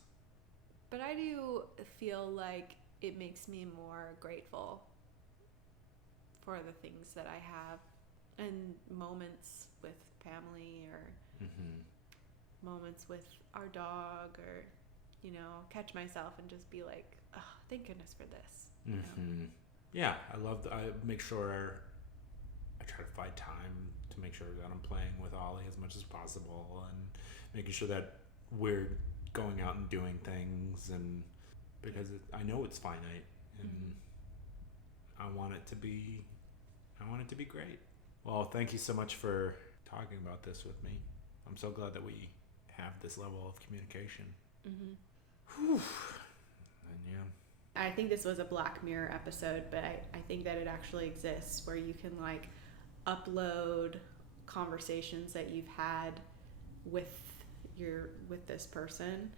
But I do feel like it makes me more grateful for the things that I have and moments with family or moments with our dog, or, you know, catch myself and just be like, oh, thank goodness for this. You know? Yeah, I make sure I try to find time to make sure that I'm playing with Ollie as much as possible and making sure that we're going out and doing things, and because I know it's finite and I want it to be great. Well, thank you so much for talking about this with me. I'm so glad that we have this level of communication. Whew. And yeah. I think this was a Black Mirror episode, but I think that it actually exists where you can like upload conversations that you've had with this person,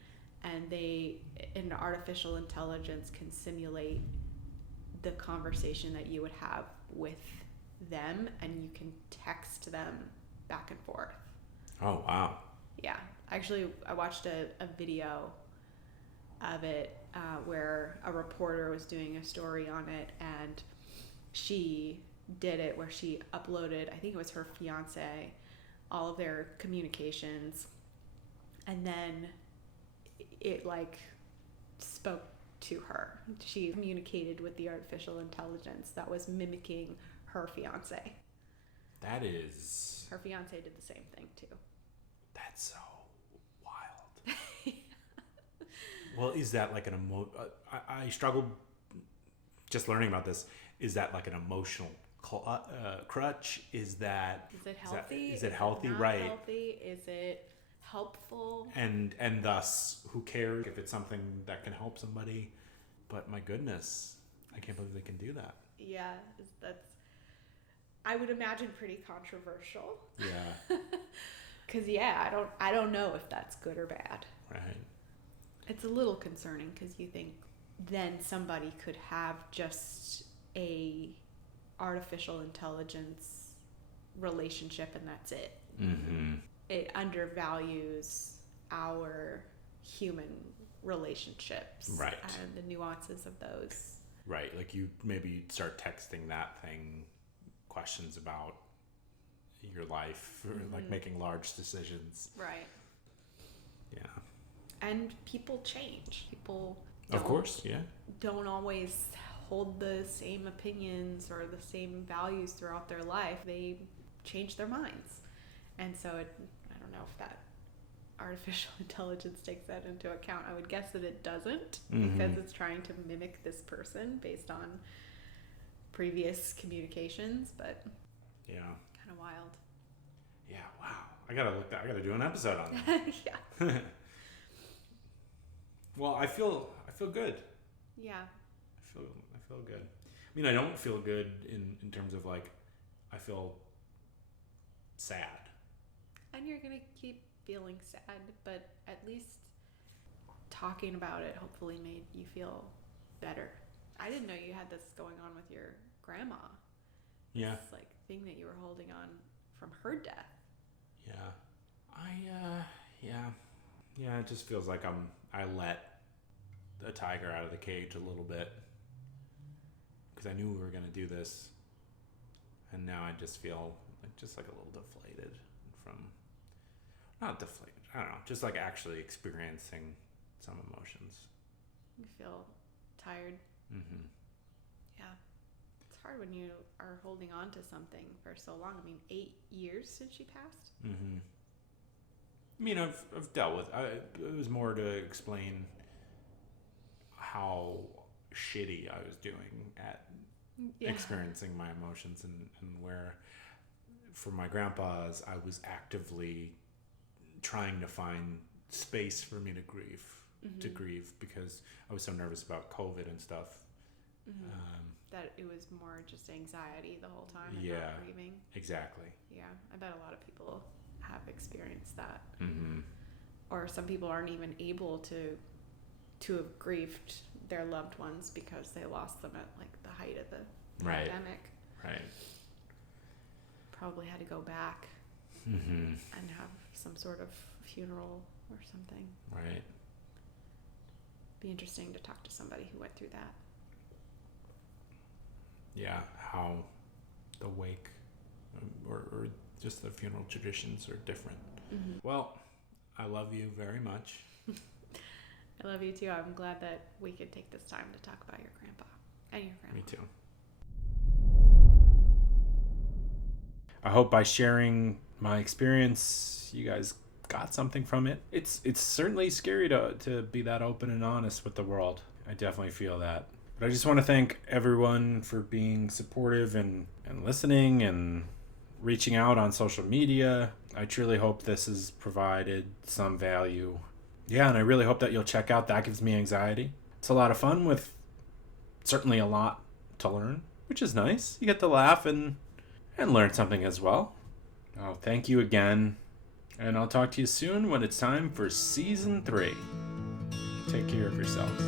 and an artificial intelligence can simulate the conversation that you would have with them, and you can text them back and forth. Oh, wow. Yeah. Actually, I watched a video of it where a reporter was doing a story on it, and she did it where she uploaded, I think it was her fiance, all of their communications, and then it like spoke to her. She communicated with the artificial intelligence that was mimicking her fiance. That is... Her fiance did the same thing too. That's so wild. Well, is that like an I struggled just learning about this. Is that like an emotional crutch? Is it healthy? Is it healthy? Not right. Healthy? Is it helpful? And thus, who cares if it's something that can help somebody? But my goodness, I can't believe they can do that. Yeah, that's, I would imagine, pretty controversial. Yeah. Because I don't know if that's good or bad. Right. It's a little concerning because you think then somebody could have just a artificial intelligence relationship and that's it. Mm-hmm. It undervalues our human relationships, right, and the nuances of those. Right, like you maybe start texting that thing questions about your life, or like making large decisions. Right. Yeah. And people change. People, of course, yeah, don't always hold the same opinions or the same values throughout their life. They change their minds. And so I don't know if that artificial intelligence takes that into account. I would guess that it doesn't, because it's trying to mimic this person based on previous communications, but yeah, kind of wild. Yeah, wow. I gotta do an episode on that. Yeah. Well, I feel good. Yeah. I feel good. I mean, I don't feel good in terms of like, I feel sad. And you're gonna keep feeling sad, but at least talking about it hopefully made you feel better. I didn't know you had this going on with your grandma. Yeah. This like thing that you were holding on from her death. Yeah. Yeah, it just feels like I let the tiger out of the cage a little bit because I knew we were going to do this, and now I just feel like a little deflated from, not deflated, I don't know, just like actually experiencing some emotions. You feel tired. Mm-hmm. Yeah. It's hard when you are holding on to something for so long. I mean, 8 years since she passed. Mm-hmm. I mean, I've dealt with. It was more to explain how shitty I was doing at experiencing my emotions, and where, for my grandpa's, I was actively trying to find space for me to grieve because I was so nervous about COVID and stuff. Mm-hmm. That it was more just anxiety the whole time and Yeah, not grieving. Exactly. Yeah, I bet a lot of people have experienced that. Mm-hmm. Or some people aren't even able to have grieved their loved ones because they lost them at like the height of the pandemic. Right. Probably had to go back mm-hmm. and have some sort of funeral or something. Right. Be interesting to talk to somebody who went through that. Yeah, how the wake or just the funeral traditions are different. Mm-hmm. Well, I love you very much. I love you too. I'm glad that we could take this time to talk about your grandpa and your grandma. Me too. I hope by sharing my experience, you guys got something from it. It's certainly scary to be that open and honest with the world. I definitely feel that. But I just want to thank everyone for being supportive and listening and reaching out on social media. I truly hope this has provided some value. Yeah, and I really hope that you'll check out That Gives Me Anxiety. It's a lot of fun with certainly a lot to learn, which is nice. You get to laugh and learn something as well. Oh, thank you again. And I'll talk to you soon when it's time for Season 3. Take care of yourselves.